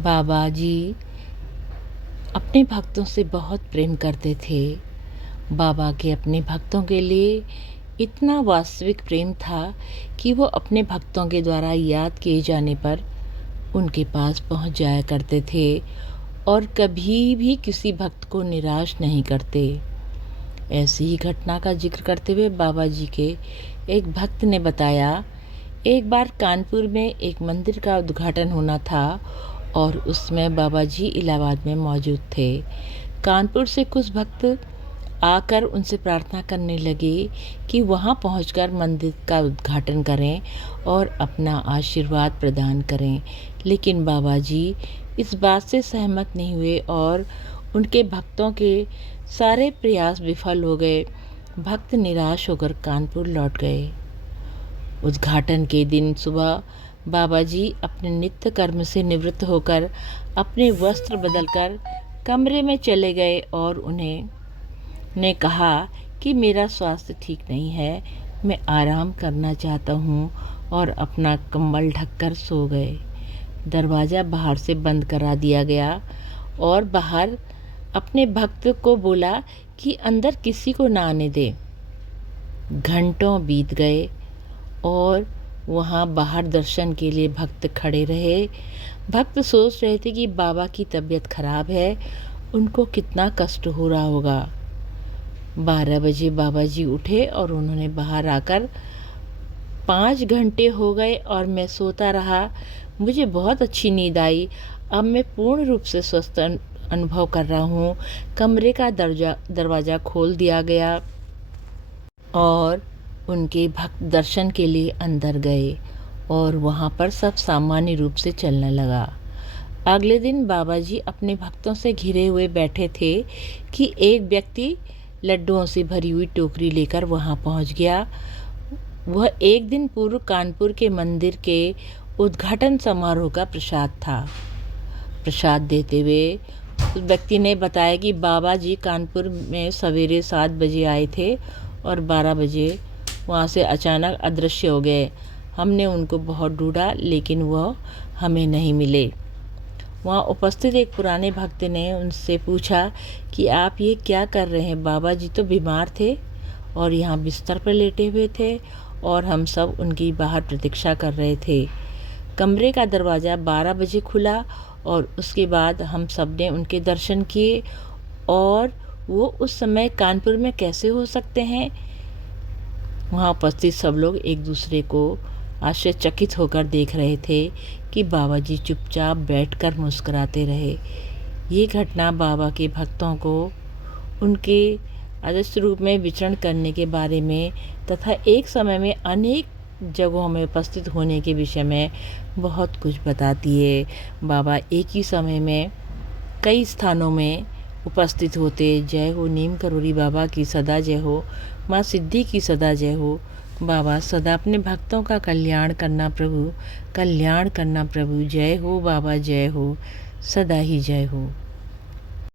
बाबा जी अपने भक्तों से बहुत प्रेम करते थे। बाबा के अपने भक्तों के लिए इतना वास्तविक प्रेम था कि वो अपने भक्तों के द्वारा याद किए जाने पर उनके पास पहुंच जाया करते थे और कभी भी किसी भक्त को निराश नहीं करते। ऐसी ही घटना का जिक्र करते हुए बाबा जी के एक भक्त ने बताया, एक बार कानपुर में एक मंदिर का उद्घाटन होना था और उसमें बाबा जी इलाहाबाद में मौजूद थे। कानपुर से कुछ भक्त आकर उनसे प्रार्थना करने लगे कि वहां पहुंचकर मंदिर का उद्घाटन करें और अपना आशीर्वाद प्रदान करें, लेकिन बाबा जी इस बात से सहमत नहीं हुए और उनके भक्तों के सारे प्रयास विफल हो गए। भक्त निराश होकर कानपुर लौट गए। उद्घाटन के दिन सुबह बाबा जी अपने नित्य कर्म से निवृत्त होकर अपने वस्त्र बदलकर कमरे में चले गए और उन्हें कहा कि मेरा स्वास्थ्य ठीक नहीं है, मैं आराम करना चाहता हूँ, और अपना कंबल ढककर सो गए। दरवाज़ा बाहर से बंद करा दिया गया और बाहर अपने भक्त को बोला कि अंदर किसी को ना आने दे। घंटों बीत गए और वहाँ बाहर दर्शन के लिए भक्त खड़े रहे। भक्त सोच रहे थे कि बाबा की तबीयत खराब है, उनको कितना कष्ट हो रहा होगा। 12 बजे बाबा जी उठे और उन्होंने बाहर आकर 5 घंटे हो गए और मैं सोता रहा। मुझे बहुत अच्छी नींद आई। अब मैं पूर्ण रूप से स्वस्थ अनुभव कर रहा हूँ। कमरे का दरवाज़ा खोल दिया गया और उनके भक्त दर्शन के लिए अंदर गए और वहाँ पर सब सामान्य रूप से चलने लगा। अगले दिन बाबा जी अपने भक्तों से घिरे हुए बैठे थे कि एक व्यक्ति लड्डुओं से भरी हुई टोकरी लेकर वहाँ पहुँच गया। वह एक दिन पूर्व कानपुर के मंदिर के उद्घाटन समारोह का प्रसाद था। प्रसाद देते हुए उस व्यक्ति ने बताया कि बाबा जी कानपुर में सवेरे 7 बजे आए थे और 12 बजे वहाँ से अचानक अदृश्य हो गए। हमने उनको बहुत ढूंढा लेकिन वह हमें नहीं मिले। वहाँ उपस्थित एक पुराने भक्त ने उनसे पूछा कि आप ये क्या कर रहे हैं? बाबा जी तो बीमार थे और यहाँ बिस्तर पर लेटे हुए थे और हम सब उनकी बाहर प्रतीक्षा कर रहे थे। कमरे का दरवाज़ा 12 बजे खुला और उसके बाद हम सब ने उनके दर्शन किए, और वो उस समय कानपुर में कैसे हो सकते हैं? वहाँ उपस्थित सब लोग एक दूसरे को आश्चर्यचकित होकर देख रहे थे कि बाबा जी चुपचाप बैठकर मुस्कुराते रहे। ये घटना बाबा के भक्तों को उनके आदर्श रूप में विचरण करने के बारे में तथा एक समय में अनेक जगहों में उपस्थित होने के विषय में बहुत कुछ बताती है। बाबा एक ही समय में कई स्थानों में उपस्थित होते। जय हो नीम करोड़ी बाबा की सदा जय हो, माँ सिद्धि की सदा जय हो। बाबा सदा अपने भक्तों का कल्याण करना प्रभु, कल्याण करना प्रभु। जय हो बाबा, जय हो, सदा ही जय हो।